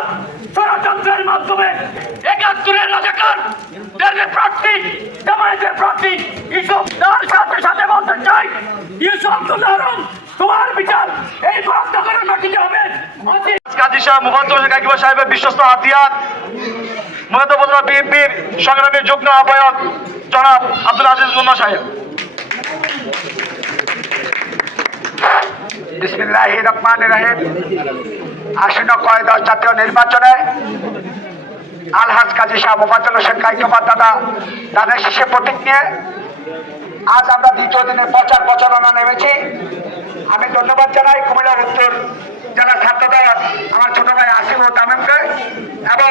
মোহাম্মদ ষড়যন্ত্রের মাধ্যমে ৭১-এর রাজাকার প্রার্থী জামায়াতের প্রার্থী ইউসুফ তার সাথে সাথে বলতে চাই ইউসুফ আব্দুল্লাহ আলম তোমার বিচার এই মুরাদনগরের মাটিতে হবে। কাজী সাহেব মুফাজ্জল হোসেন কাকিবা সাহেবের বিশ্বস্ত হাতিয়ার মূলত উপজেলা বিএনপির সংগ্রামী যুগ্ম আহ্বায়ক জনাব আব্দুল আজিজ মোল্লা সাহেব। বিসমিল্লাহির রহমানির রহিম। আসন্ন ত্রয়োদশ জাতীয় নির্বাচনে আলহাজ কাজী শাহ মুফাজ্জল হোসেন কাইকবাদ দাদা তাদের শীর্ষে প্রতীক নিয়ে আজ আমরা দ্বিতীয় দিনের প্রচার প্রচারণা নেমেছি। আমি ধন্যবাদ জানাই কুমিল্লা উত্তর জেলা ছাত্রদল আমার ছোট ভাই আসিফ ও তামিমকে এবং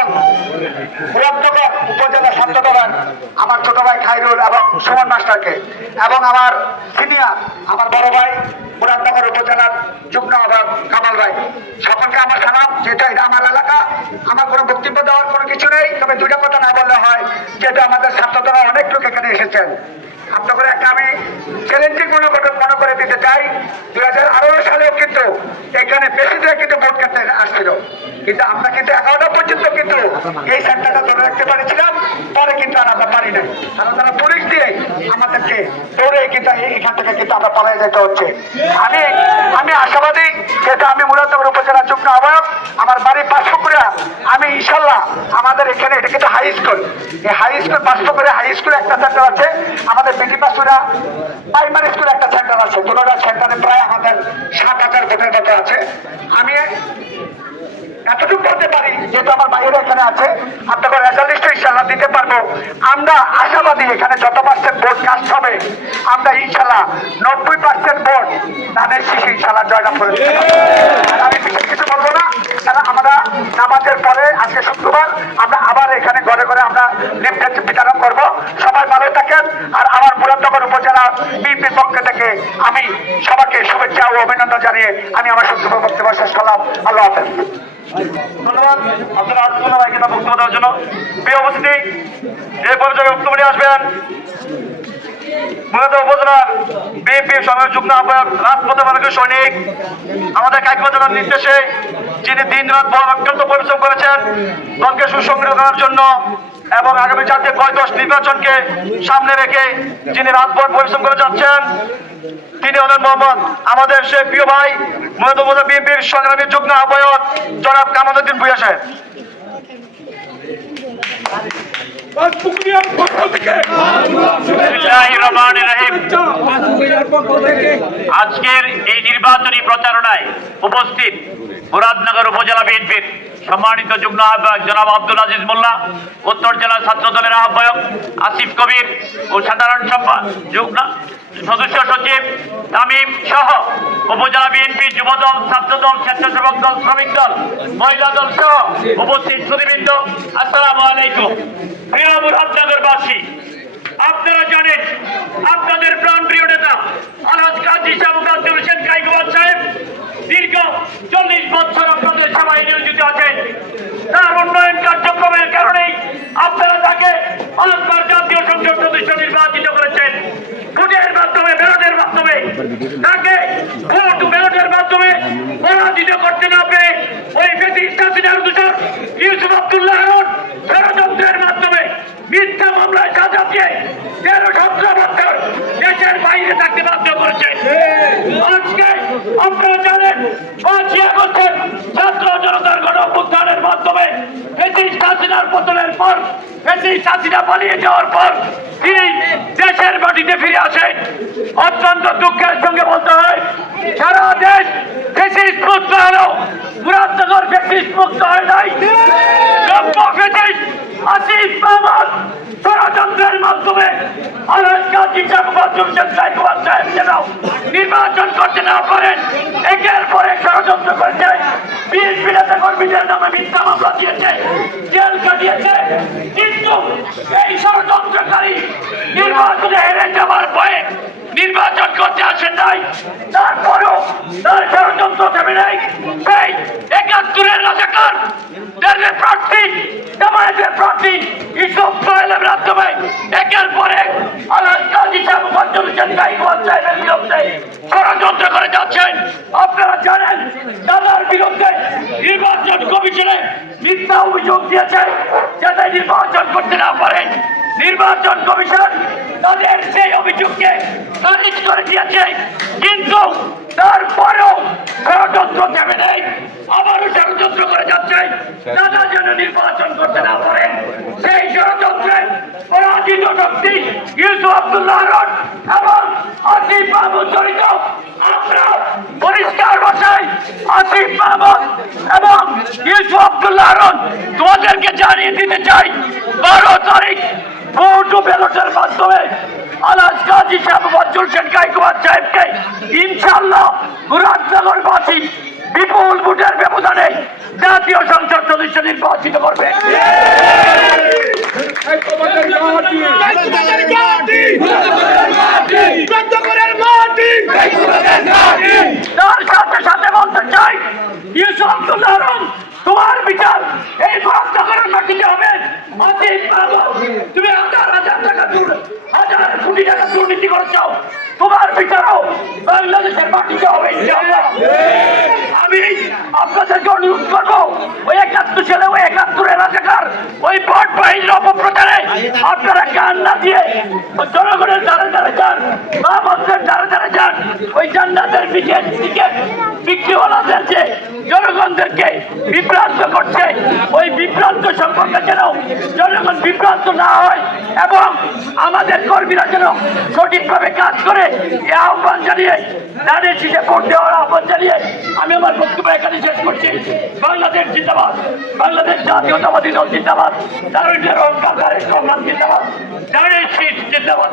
মুরাদনগর উপজেলা ছাত্রদল আমার ছোট ভাই খাইরুল এবং সুমন মাস্টারকে এবং আমার সিনিয়র আমার বড় ভাই মুরাদনগর উপজেলার যুগ্ম আহ্বায়ক কামাল ভাই, সকলকে আমার সালাম। যেটা এটা আমার এলাকা, আমার কোনো বক্তব্য দেওয়ার কোনো কিছু নেই, তবে দুইটা কথা না বললে হয়। যেহেতু আমাদের ছাত্রদলের অনেক লোক এখানে এসেছেন, আপনাদের একটা আমি চ্যালেঞ্জিং মনে করে দিতে চাই। 2018 সালেও কিন্তু এখানে বেশিটা কিন্তু ভোট করতে আসছিল, কিন্তু আমরা কিন্তু 11টা পর্যন্ত কিন্তু এই সেন্টারটা ধরে রাখতে পারছিলাম, পরে কিন্তু আর আমরা পারি নাই, কারণ তারা পুলিশ দিয়ে আমাদেরকে ধরে কিন্তু এখান থেকে কিন্তু আমরা পালিয়ে যেতে হচ্ছে। আমি আশাবাদী, যেটা আমি মুরাদনগর উপজেলার যুগ্ম আহ্বায়ক, আমার বাড়ি পাঁচপুকুরিয়া, আমি ইনশাল্লাহ আমাদের এখানে এটা কিন্তু হাই স্কুল, এই হাই স্কুল পাঁচপুকুরিয়া হাই স্কুলে একটা সেন্টার আছে, আমাদের বেটি পাঁচপুরা প্রাইমারি স্কুলে একটা সেন্টার আছে, দুটোটা সেন্টারে প্রায় আমাদের 7,000 ভোটের মতো আছে। আমি এতটুকু বলতে পারি, যেহেতু আমার বাইরে এখানে আছে, আপনাকে রেজাল্ট লিস্ট ইনশাল্লাহ দিতে পারবো। আমরা আশাবাদী এখানে যত পার্সেন্ট ভোট কাস্ট হবে, আমরা ইনশাল্লাহ 90% ভোট তাদের শিশু ইনশাল্লাহ জয়লাভ করে দিতে পারবো। আর আমি বিশেষ কিছু বলবো না, কারণ আমরা নামাজের পরে আজকে শুক্রবার আমরা আবার এখানে ঘরে ঘরে আমরা লিফলেট বিতরণ করবো। সবাই ভালো থাকেন। আর আমার মুরাদনগর উপজেলা বিএনপির পক্ষ থেকে আমি সবাইকে শুভেচ্ছা ও অভিনন্দন জানিয়ে আমি আমার সংক্ষিপ্ত বক্তব্য শেষ করলাম। আল্লাহ হাফেজ। ধন্যবাদ আব্দুল আজিজ মোল্লা ভাইকে তার বক্তব্য দেওয়ার জন্য। প্রিয় উপস্থিতি, এই পর্যায়ে বক্তব্য নিয়ে আসবেন মূলত উপজেলার বিএনপির সংগ্রামী যুগ্ম আহ্বায়ক রাজপথে মাননীয় সৈনিক আমাদের কাইকবাদ দাদার নির্দেশে যিনি দিন রাত অত্যন্ত পরিশ্রম করেছেন দলকে সুসংগঠিত করার জন্য এবং আগামী জাতীয় ত্রয়োদশ নির্বাচনকে সামনে রেখে যিনি রাতভর পরিশ্রম করে যাচ্ছেন, তিনি হলেন মোহাম্মদ আমাদের সে প্রিয় ভাই মূলত উপজেলা বিএনপির সংগ্রামী যুগ্ম আহ্বায়ক জনাব কামাল উদ্দিন ভূঁইয়া সাহেব। আজকের এই নির্বাচনী প্রচারণায় উপস্থিত মুরাদনগর উপজেলা বিএনপির সম্মানিত যুগ্ম আহ্বায়ক জনাব আব্দুল আজিজ মোল্লা, উত্তর জেলা ছাত্র দলের আহ্বায়ক আসিফ কবির ও সাধারণ যুগ্ম সদস্য সচিব তামিম সহ উপজেলা বিএনপি যুবদল, ছাত্রদল, স্বেচ্ছাসেবক দল, শ্রমিক দল, মহিলা দল সহ উপস্থিত সুধীবৃন্দ, আসসালামু আলাইকুম। প্রিয় মুরাদনগরবাসী, আপনারা জানেন আপনাদের প্রাণপ্রিয় নেতা আলহাজ কাজী শাহ মুফাজ্জল হোসেন কাইকবাদ সাহেব দীর্ঘ 40 বছর আপনাদের সেবায় নিয়োজিত আছেন। তার উন্নয়ন কার্যক্রমের কারণেই আপনারা তাকে অনেকবার জাতীয় সংসদ সদস্য নির্বাচিত করেছেন। ভোটের মাধ্যমে, ব্যালটের মাধ্যমে তাকে ভোট ব্যালটের মাধ্যমে পরাজিত করতে না পেরে ওই ফ্যাসিস্ট হাসিনার দূষণ ইউসুফ আব্দুল্লাহ আলম ষড়যন্ত্রের মাধ্যমে মিথ্যা মামলায় সাজা দিয়ে 13-17 বছর দেশের বাইরে থাকতে বাধ্য করেছে। আজকে আপনারা জানেন 5ই আগস্টের ছাত্র জনতার গণ অভ্যুত্থানের মাধ্যমে ফ্যাসিস্ট হাসিনার পতনের পর, ফ্যাসিস্ট হাসিনা পালিয়ে যাওয়ার পর তিনি দেশের মাটিতে ফিরে আসেন। অত্যন্ত দুঃখের সঙ্গে বলতে হয়, সারা দেশ ফ্যাসিস্ট মুক্ত হলেও মুরাদনগর ফ্যাসিস্ট মুক্ত হয় নাই। আসিফ আহমদ ষড়যন্ত্রের মাধ্যমে আলহাজ কাজী শাহ মুফাজ্জল হোসেন কাইকবাদ সাহেব যেন নির্বাচন করতে না পারেন, একের পর এক ষড়যন্ত্র করেছে। বিএনপি নেতা কর্মীদের নামে মিথ্যা মামলা দিয়েছে, জেল কাটিয়েছে, কিন্তু এই ষড়যন্ত্রকারী নির্বাচনে হেরে যাওয়ার ভয়ে নির্বাচন করতে আসেন নাই। তারপরেও তার ষড়যন্ত্র থেমে নেই। সেই ৭১-এর রাজাকার প্রার্থী জামায়াতের প্রার্থী ইউসুফ সোহেলের মাধ্যমে একের পর এক আলহাজ কাজী শাহ মুফাজ্জল হোসেন কাইকবাদ সাহেবের বিরুদ্ধে ষড়যন্ত্র করে যাচ্ছেন। আপনারা জানেন দাদার বিরুদ্ধে নির্বাচন কমিশন কমিশনে মিথ্যা অভিযোগ দিয়েছে যাতে নির্বাচন করতে না পারেন। নির্বাচন কমিশন তাদের সেই অভিযোগকে খারিজ করে দিয়েছে, কিন্তু তারপরেও ষড়যন্ত্র থেমে নেই, আবারও ষড়যন্ত্র করে যাচ্ছে তারা যেন নির্বাচন করতে না পারেন। সেই ষড়যন্ত্রে পরাজিত শক্তি ইউসুফ আব্দুল্লাহ আরন এবং আসিফ মাহমুদ জড়িত। আমরা পরিষ্কার ভাষায় আসিফ মাহমুদ এবং ইউসুফ আব্দুল্লাহ আরন তোমাদেরকে জানিয়ে দিতে চাই, 12 তারিখ ভোট ও ব্যালটের মাধ্যমে আলহাজ গাজী সাহেব মঞ্জুর হোসেন কায়কোবাদ সাহেবকে ইনশাআল্লাহ মুরাদনগরবাসী বিপুল ভোটের ব্যবধানে জাতীয় সংসদ সদস্য নির্বাচিত করবে। তার সাথে সাথে বলতে চাই, ইউসুফ আব্দুল্লাহ আরন তোমার বিচার এই মুরাদনগরের মাটিতে হবে। আসিফ মাহমুদ তুমি হাজার হাজার টাকা হাজার কোটি টাকা দুর্নীতি করেছো, তোমার বিচারও বাংলাদেশের মাটিতে হবে ইনশাআল্লাহ। আমি আপনাদেরকে অনুরোধ করবো, ওই 71 ছেলে ওই 71 রাজাকার ওই ভোট বাহিনীর অপপ্রচারে আপনারা গান না দিয়ে জনগণের দ্বারে দ্বারে যান, বা মন্ত্রের দ্বারে দ্বারে যান। ওই জান্নাতের দিকে বিক্রিওয়ালাদের যে জনগণদেরকে বিভ্রান্ত করছে, ওই বিভ্রান্ত সম্পর্কে যেন জনগণ বিভ্রান্ত না হয় এবং আমাদের কর্মীরা যেন সঠিকভাবে কাজ করে এই আহ্বান জানিয়ে তাদের শীতে ভোট দেওয়ার আহ্বান জানিয়ে আমি আমার বক্তব্য এখানে শেষ করছি। বাংলাদেশ জিন্দাবাদ, বাংলাদেশ জাতীয়তাবাদী দল জিন্দাবাদ, তারুণ্যের অহংকার জিন্দাবাদ, নারী শীত জিন্দাবাদ।